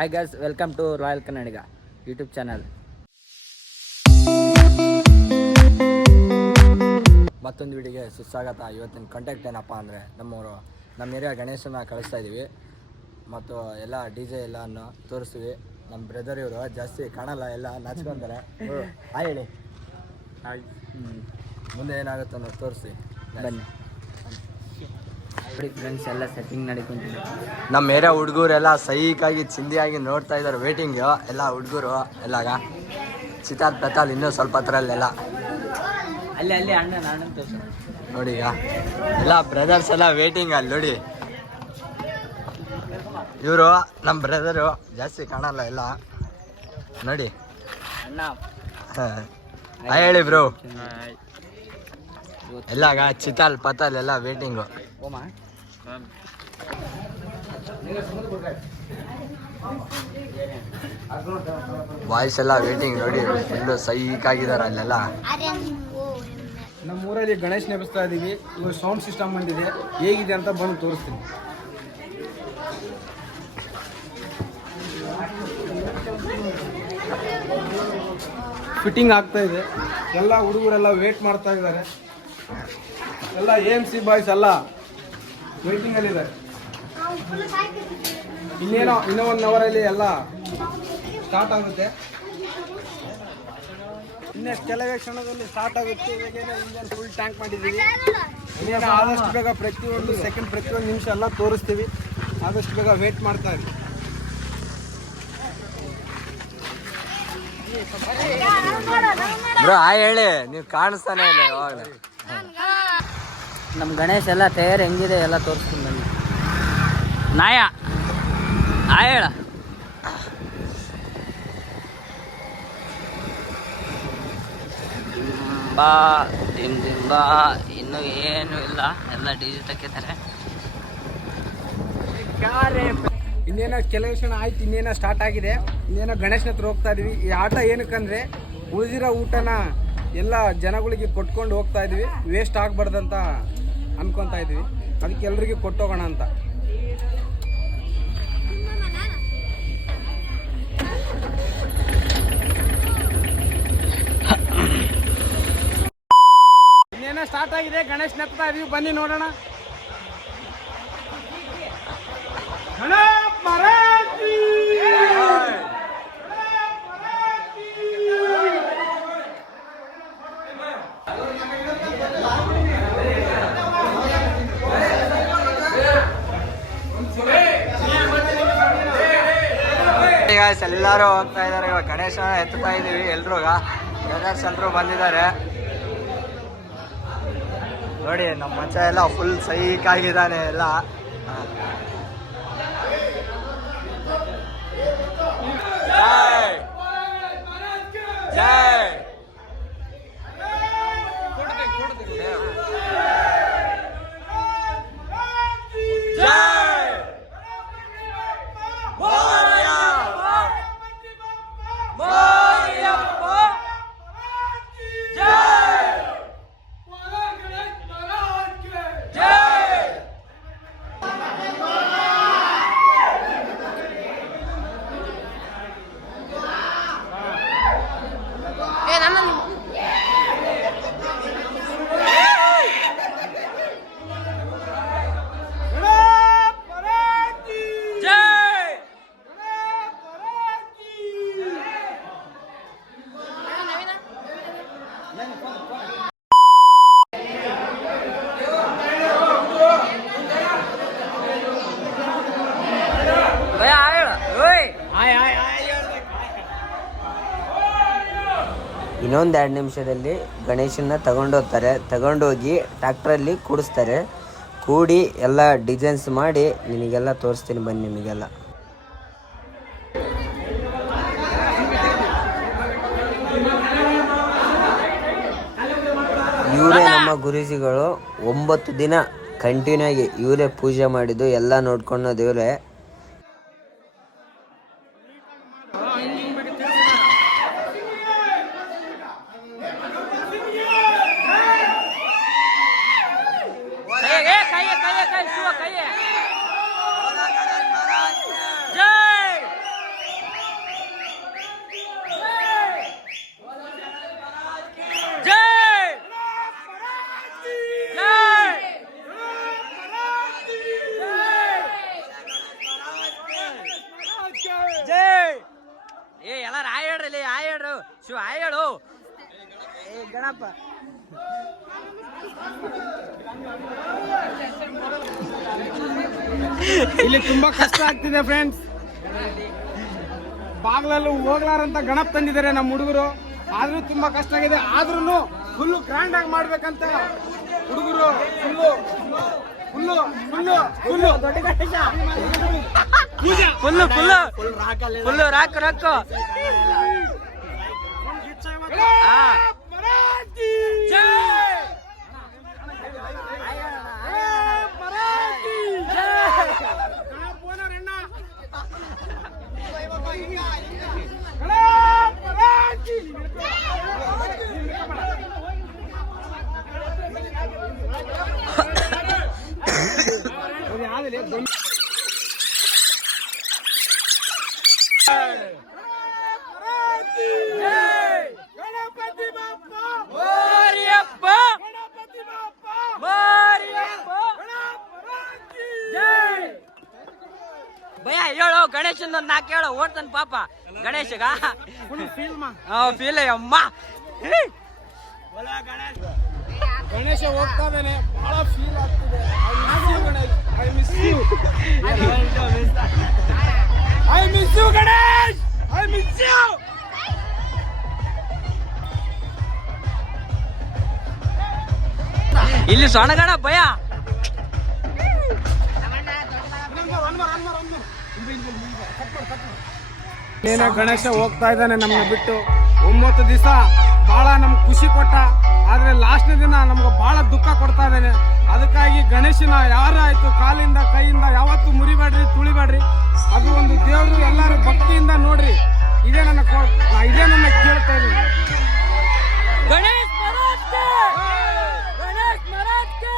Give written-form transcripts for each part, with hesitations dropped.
Hi guys, welcome to royal Kannadiga YouTube channel. ಮತ್ತೊಂದು ವಿಡಿಯೋಗೆ ಸುಸ್ವಾಗತ. ಇವತ್ತಿನ ಕಾಂಟ್ಯಾಕ್ಟ್ ಏನಪ್ಪ ಅಂದರೆ ನಮ್ಮ ಏರಿಯಾ ಗಣೇಶನ ಕಳಿಸ್ತಾ ಇದ್ದೀವಿ ಮತ್ತು ಎಲ್ಲ ಡಿ ಜೆ ಎಲ್ಲವನ್ನು ತೋರಿಸ್ತೀವಿ. ನಮ್ಮ ಬ್ರದರ್ ಇವರು ಜಾಸ್ತಿ ಕಾಣಲ್ಲ, ಎಲ್ಲ ನಾಚ್ಕೊಂತಾರೆ. ಹಾಯ್ ಹೇಳಿ. ಹಾಯ್. ಮುಂದೆ ಏನಾಗುತ್ತೆ ಅನ್ನೋದು ತೋರಿಸಿ ಬನ್ನಿ. ಫ್ರೆಂಡ್ಸ್ ಎಲ್ಲ ಸೆಟ್ಟಿಂಗ್ ನಡೀಕೊಂತೀವಿ. ನಮ್ಮ ಏರಿಯಾ ಹುಡುಗರೆಲ್ಲ ಸೈಕಾಗಿ ಚಿಂದಿಯಾಗಿ ನೋಡ್ತಾ ಇದ್ದಾರೆ. ವೇಟಿಂಗು ಎಲ್ಲ ಹುಡುಗರು ಎಲ್ಲಾಗ ಚಿತಾಲ್ ಪತಾಲ್ ಇನ್ನೂ ಸ್ವಲ್ಪ ಹತ್ರಲ್ಲೆಲ್ಲ ಅಲ್ಲಿ ಅಣ್ಣ ತೋರಿಸ ನೋಡಿ. ಈಗ ಎಲ್ಲ ಬ್ರದರ್ಸ್ ಎಲ್ಲ ವೇಟಿಂಗ್ ಅಲ್ಲಿ ನೋಡಿ. ಇವರು ನಮ್ಮ ಬ್ರದರು ಜಾಸ್ತಿ ಕಾಣಲ್ಲ ಎಲ್ಲ ನೋಡಿ. ಹಾಯ್ ಹೇಳಿ ಬ್ರೋ. ಎಲ್ಲಾಗ ಚಿತಾಲ್ ಪತಾಲ್ ಎಲ್ಲ ವೇಟಿಂಗು. ಬಾಯ್ಸ್ ಎಲ್ಲ ವೇಟಿಂಗ್ ನೋಡಿ. ಫುಲ್ಲು ಸೈಕಾಗಿದ್ದಾರೆ ಅಲ್ಲೆಲ್ಲ. ನಮ್ಮೂರಲ್ಲಿ ಗಣೇಶ ನೆಪಿಸ್ತಾ ಇದ್ದೀವಿ. ಇವಾಗ ಸೌಂಡ್ ಸಿಸ್ಟಮ್ ಬಂದಿದೆ, ಹೇಗಿದೆ ಅಂತ ಬಂದು ತೋರಿಸ್ತೀನಿ. ಫಿಟ್ಟಿಂಗ್ ಆಗ್ತಾ ಇದೆ. ಎಲ್ಲ ಹುಡುಗರೆಲ್ಲ ವೇಟ್ ಮಾಡ್ತಾ ಇದ್ದಾರೆ. ಎಲ್ಲ AMC ಬಾಯ್ಸ್ ಎಲ್ಲ ವೇಟಿಂಗಲ್ಲಿದ್ದಾರೆ. ಇನ್ನೂ 1 ಅವರಲ್ಲಿ ಎಲ್ಲ ಸ್ಟಾರ್ಟ್ ಆಗುತ್ತೆ. ಇನ್ನೆಷ್ಟು ಕೆಲವೇ ಕ್ಷಣದಲ್ಲಿ ಸ್ಟಾರ್ಟ್ ಆಗುತ್ತೆ. ಇವಾಗೇನೋ ಇಂಜನ್ ಫುಲ್ ಟ್ಯಾಂಕ್ ಮಾಡಿದ್ದೀವಿ. ಇನ್ನೇನೋ ಆದಷ್ಟು ಬೇಗ ಪ್ರತಿಯೊಂದು ಸೆಕೆಂಡ್ ಪ್ರತಿಯೊಂದು ನಿಮಿಷ ಎಲ್ಲ ತೋರಿಸ್ತೀವಿ. ಆದಷ್ಟು ಬೇಗ ವೇಟ್ ಮಾಡ್ತಾ ಇರಿ. ಬ್ರೋ ಹಾಯ್ ಹೇಳಿ. ನೀವು ಕಾಣಿಸ್ತಾನೆ ಇಲ್ಲ ಯಾವಾಗಲೇ. ನಮ್ಮ ಗಣೇಶ್ ಎಲ್ಲ ತಯಾರಿ ಹೆಂಗಿದೆ ಎಲ್ಲ ತೋರಿಸ್ತೀನಿ ಬನ್ನಿ. ನಾಯ ಹಾಯ್ ಹೇಳ. ದಿಂಬಾ ಇನ್ನೂ ಏನು ಇಲ್ಲ, ಎಲ್ಲ ಡಿಜೆ ತಕ್ಕಿದ್ದಾರೆ. ಇನ್ನೇನೋ ಕೆಲವು ಕ್ಷಣ ಆಯ್ತು, ಇನ್ನೇನೋ ಸ್ಟಾರ್ಟ್ ಆಗಿದೆ. ಇನ್ನೇನೋ ಗಣೇಶನ ಹತ್ರ ಹೋಗ್ತಾ ಇದೀವಿ. ಈ ಆಟ ಏನಕ್ಕಂದ್ರೆ ಉಳಿದಿರೋ ಊಟನ ಎಲ್ಲ ಜನಗಳಿಗೆ ಕೊಟ್ಕೊಂಡು ಹೋಗ್ತಾ ಇದೀವಿ. ವೇಸ್ಟ್ ಆಗಬಾರ್ದಂತ ಅನ್ಕೊತಾ ಇದೀವಿ. ಅದಕ್ಕೆ ಎಲ್ರಿಗೂ ಕೊಟ್ಟೋಗೋಣ ಅಂತ. ಇನ್ನೇನೋ ಸ್ಟಾರ್ಟ್ ಆಗಿದೆ. ಗಣೇಶ್ ನೆತ್ತಾ ಇದೀವಿ, ಬನ್ನಿ ನೋಡೋಣ. ಎಲ್ಲರೂ ಹೋಗ್ತಾ ಇದ್ದಾರೆ. ಇವಾಗ ಗಣೇಶ ಎತ್ತಾ ಇದೀವಿ. ಎಲ್ರೂ ಬ್ರದರ್ಸ್ ಎಲ್ಲರೂ ಬಂದಿದ್ದಾರೆ ನೋಡಿ. ನಮ್ಮ ಮಚ್ಚ ಎಲ್ಲ ಫುಲ್ ಸೈಕಾಗಿದ್ದಾನೆ ಎಲ್ಲ. ಇನ್ನೊಂದು 2 ನಿಮಿಷದಲ್ಲಿ ಗಣೇಶನ್ನ ತಗೊಂಡೋಗಿ ಟ್ರ್ಯಾಕ್ಟ್ರಲ್ಲಿ ಕೂಡಿಸ್ತಾರೆ. ಕೂಡಿ ಎಲ್ಲ ಡಿಸೈನ್ಸ್ ಮಾಡಿ ನಿನಗೆಲ್ಲ ತೋರಿಸ್ತೀನಿ ಬನ್ನಿ. ನಿಮಗೆಲ್ಲ ಇವರೇ ನಮ್ಮ ಗುರೂಜಿಗಳು. 9 ದಿನ ಕಂಟಿನ್ಯೂ ಆಗಿ ಇವರೇ ಪೂಜೆ ಮಾಡಿದ್ದು, ಎಲ್ಲ ನೋಡ್ಕೊಳ್ಳೋದು ಇವರೇ. ಇಲ್ಲಿ ತುಂಬಾ ಕಷ್ಟ ಆಗ್ತಿದೆ ಫ್ರೆಂಡ್ಸ್. ಬಾಗ್ಲಲ್ಲೂ ಹೋಗ್ಲಾರಂತ ಗಣಪ ತಂದಿದ್ದಾರೆ ನಮ್ಮ ಹುಡುಗರು. ಆದ್ರೂ ತುಂಬಾ ಕಷ್ಟ ಆಗಿದೆ. ಆದ್ರೂ ಫುಲ್ಲು ಗ್ರ್ಯಾಂಡ್ ಆಗಿ ಮಾಡ್ಬೇಕಂತ ಹುಡುಗರು ಫುಲ್ಲು ರಾಕು ಭಯ ಹೇಳು ಗಣೇಶನ್ ನಾಕ್ ಹೇಳು ಓಡ್ತಾನ ಪಾಪ ಗಣೇಶಗ ಫೀಲ್ ಅಮ್ಮ ಗಣೇಶ ಹೋಗ್ತಾ ಇದ್ದಾನೆ. ಬಹಳ ಫೀಲ್ ಆಗ್ತಿದೆ. I miss you Ganesh. I miss you. ಇಲ್ಲಿ ಸೊಣಗಣ ಭಯ. ಏನ ಗಣೇಶ ಹೋಗ್ತಾ ಇದ್ದಾನೆ ನಮ್ನ ಬಿಟ್ಟು. 9 ದಿವಸ ಬಹಳ ನಮ್ಗೆ ಖುಷಿ ಕೊಟ್ಟ. ಆದ್ರೆ ಲಾಸ್ಟ್ನೇ ದಿನ ನಮ್ಗೆ ಬಹಳ ದುಃಖ ಕೊಡ್ತಾ ಇದ್ದಾನೆ. ಅದಕ್ಕಾಗಿ ಗಣೇಶನ ಯಾರಾಯ್ತು ಕಾಲಿಂದ ಕೈಯಿಂದ ಯಾವತ್ತೂ ಮುರಿಬೇಡ್ರಿ, ತುಳಿಬೇಡ್ರಿ. ಅದು ಒಂದು ದೇವರು. ಎಲ್ಲರೂ ಭಕ್ತಿಯಿಂದ ನೋಡ್ರಿ. ಇದೇ ನನ್ನ ಕೇಳ್ತಾ ಇದ್ದೀನಿ. ಗಣೇಶ್ ಮಹಾರಾಜ್ಗೆ! ಗಣೇಶ್ ಮಹಾರಾಜ್ಗೆ!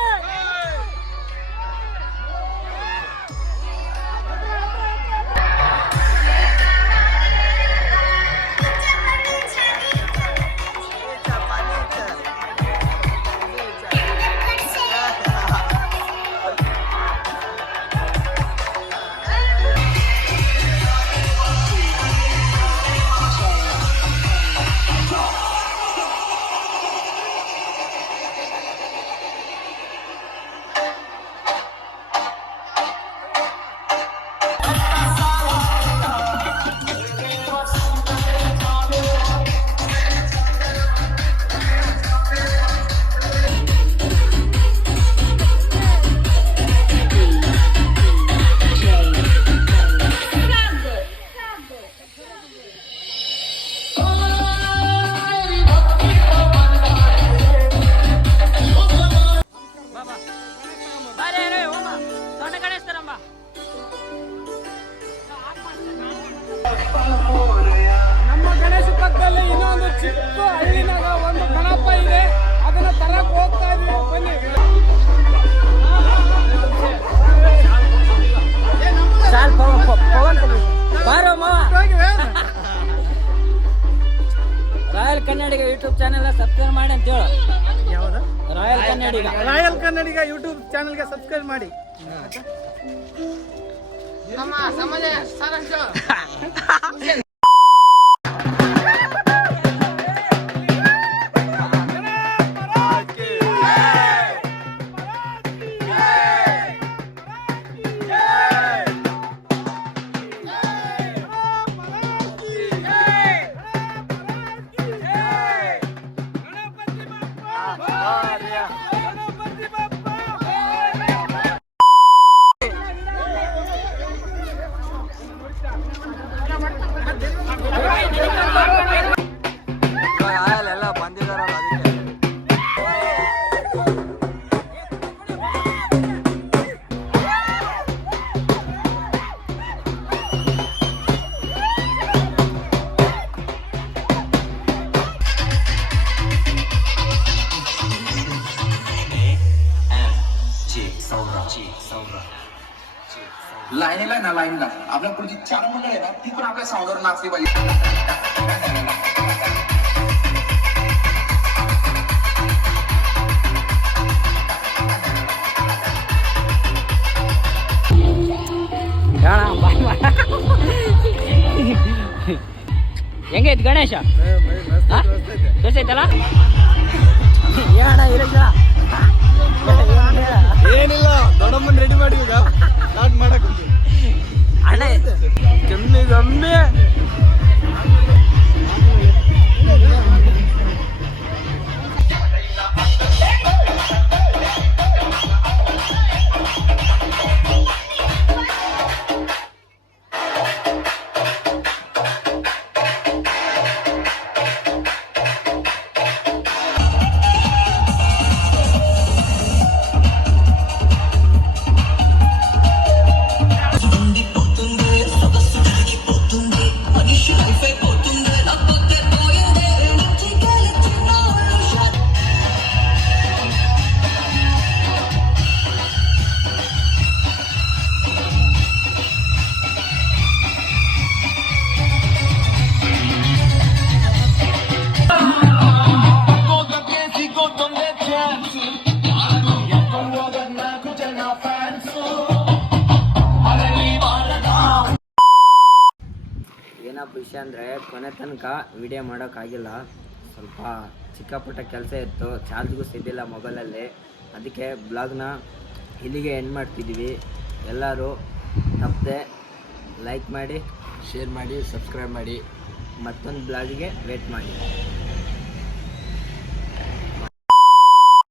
ನಮ್ಮ ಗಣೇಶ ಪಕ್ಕದಲ್ಲಿ ಇನ್ನೊಂದು ಚಿಕ್ಕ ಹಳ್ಳಿನಾಗ ಒಂದು ಗಣಪ ಇದೆ. ಅದನ್ನ ತರಕ್ ಹೋಗ್ತಾ ಇದ್ವಿ. ಬನ್ನಿ. Royal Kannadiga YouTube channel subscribe ಮಾಡಿ ಅಂತ ಹೇಳು. ಯಾವ್ದು? ರಾಯಲ್ ಕನ್ನಡಿಗ ಯೂಟ್ಯೂಬ್ ಚಾನೆಲ್ಗೆ ಸಬ್ಸ್ಕ್ರೈಬ್ ಮಾಡಿ. ಎಲ್ಲ ಬಂದಿದಾರಲ್ಲ ಅದಕ್ಕೆ. लाईनीला ना लाईनला आपल्या पुढची 4 मंडळ आहे ना ती पण आपल्या साऊंडवर नाचली पाहिजे. ಹೆಂಗೈತಿ ಗಣೇಶ? ಬೇಸೈತಲ್ಲ? ಏನಣ್ಣ ಇರಲ್ಲ ಏನಿಲ್ಲ ದೊಡ್ಡಮ್ಮನ್ ರೆಡಿ ಮಾಡಿ ಈಗ ಸ್ಟಾರ್ಟ್ ಮಾಡಕ್ ಅಣ್ಣ ಕೆಮ್ಮಿ ಏನಪ್ಪ ವಿಷಯ ಅಂದರೆ ಕೊನೆ ತನಕ ವಿಡಿಯೋ ಮಾಡೋಕ್ಕಾಗಿಲ್ಲ. ಸ್ವಲ್ಪ ಚಿಕ್ಕಪುಟ್ಟ ಕೆಲಸ ಇತ್ತು, ಚಾರ್ಜ್ಗೂ ಸಿದ್ದಿಲ್ಲ ಮೊಬೈಲಲ್ಲಿ. ಅದಕ್ಕೆ ಬ್ಲಾಗ್ನ ಇಲ್ಲಿಗೆ ಎಂಡ್ ಮಾಡ್ತಿದ್ದೀವಿ. ಎಲ್ಲರೂ ತಪ್ಪದೆ ಲೈಕ್ ಮಾಡಿ, ಶೇರ್ ಮಾಡಿ, ಸಬ್ಸ್ಕ್ರೈಬ್ ಮಾಡಿ. ಮತ್ತೊಂದು ಬ್ಲಾಗಿಗೆ ವೇಟ್ ಮಾಡಿ.